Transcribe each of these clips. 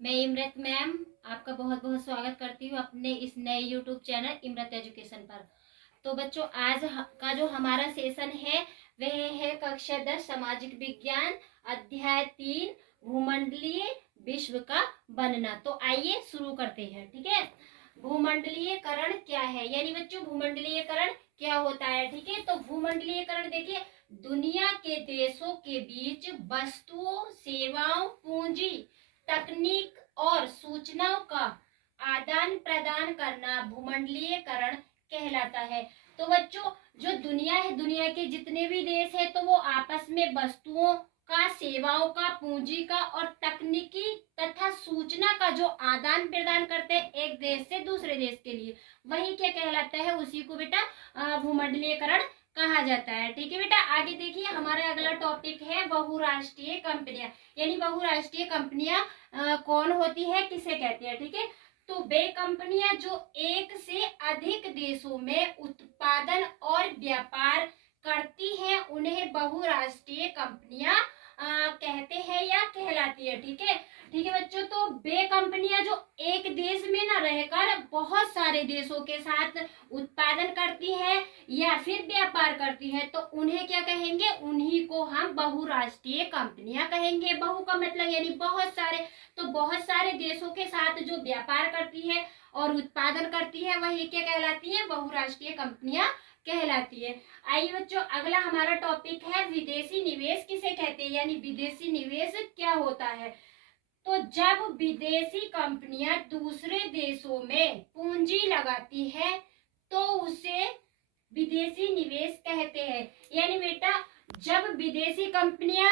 मैं इमरत मैम आपका बहुत बहुत स्वागत करती हूँ अपने इस नए यूट्यूब चैनल इमरत एजुकेशन पर। तो बच्चों, आज का जो हमारा सेशन है वह है कक्षा 10 सामाजिक विज्ञान अध्याय 3 भूमंडलीय विश्व का बनना। तो आइए शुरू करते हैं। ठीक है, भूमंडलीयकरण क्या है, यानी बच्चों भूमंडलीयकरण क्या होता है। ठीक है, तो भूमंडलीयकरण देखिए, दुनिया के देशों के बीच वस्तुओं, सेवाओं, पूंजी, तकनीक और सूचनाओं का आदान प्रदान करना भूमंडलीयकरण कहलाता है। तो बच्चों, जो दुनिया है, दुनिया के जितने भी देश है, तो वो आपस में वस्तुओं का, सेवाओं का, पूंजी का और तकनीकी तथा सूचना का जो आदान प्रदान करते हैं एक देश से दूसरे देश के लिए, वही क्या कहलाता है, उसी को बेटा भूमंडलीयकरण कहा जाता है। ठीक है बेटा, आगे देखिए हमारा अगला टॉपिक है बहुराष्ट्रीय कंपनियां, यानी बहुराष्ट्रीय कंपनियां कौन होती है, किसे कहते हैं। ठीक है, तो वे कंपनियां जो एक से अधिक देशों में उत्पादन और व्यापार करती हैं उन्हें बहुराष्ट्रीय कंपनियां कहते हैं या कहलाती है। ठीक है बच्चों, तो वे कंपनियां जो एक देश में ना रहकर बहुत सारे देशों के साथ उत्पादन करती है या फिर व्यापार करती है, तो उन्हें क्या कहेंगे, उन्हीं को हम बहुराष्ट्रीय कंपनियां कहेंगे। बहु का मतलब यानी बहुत सारे, तो बहुत सारे देशों के साथ जो व्यापार करती है और उत्पादन करती है वही क्या कहलाती है, बहुराष्ट्रीय कंपनियां कहलाती है। आइए बच्चों, अगला हमारा टॉपिक है विदेशी निवेश किसे कहते हैं, यानी विदेशी निवेश क्या होता है। तो जब विदेशी कंपनियां दूसरे देशों में पूंजी लगाती है तो उसे विदेशी निवेश कहते हैं। यानी बेटा, जब विदेशी कंपनियां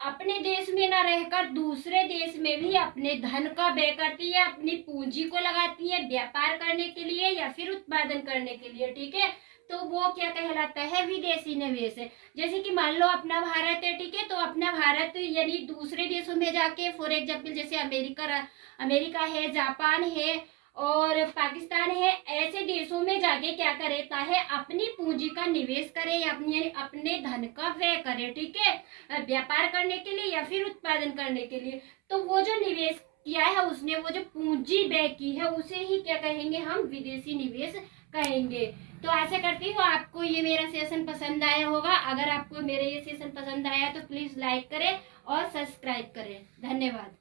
अपने देश में न रहकर दूसरे देश में भी अपने धन का व्यय करती है, अपनी पूंजी को लगाती है व्यापार करने के लिए या फिर उत्पादन करने के लिए। ठीक है, तो वो क्या कहलाता है, विदेशी निवेश है। जैसे कि मान लो अपना भारत है, ठीक है, तो अपना भारत यानी दूसरे देशों में जाके, फॉर एग्जाम्पल जैसे अमेरिका है, जापान है और पाकिस्तान है, ऐसे देशों में जाके क्या करता है, अपनी पूंजी का निवेश करे या अपने धन का व्यय करे। ठीक है, व्यापार करने के लिए या फिर उत्पादन करने के लिए। तो वो जो निवेश किया है उसने, वो जो पूंजी व्यय की है उसे ही क्या कहेंगे, हम विदेशी निवेश कहेंगे। तो आशा करती हूँ आपको ये मेरा सेशन पसंद आया होगा। अगर आपको मेरा ये सेशन पसंद आया तो प्लीज लाइक करें और सब्सक्राइब करें। धन्यवाद।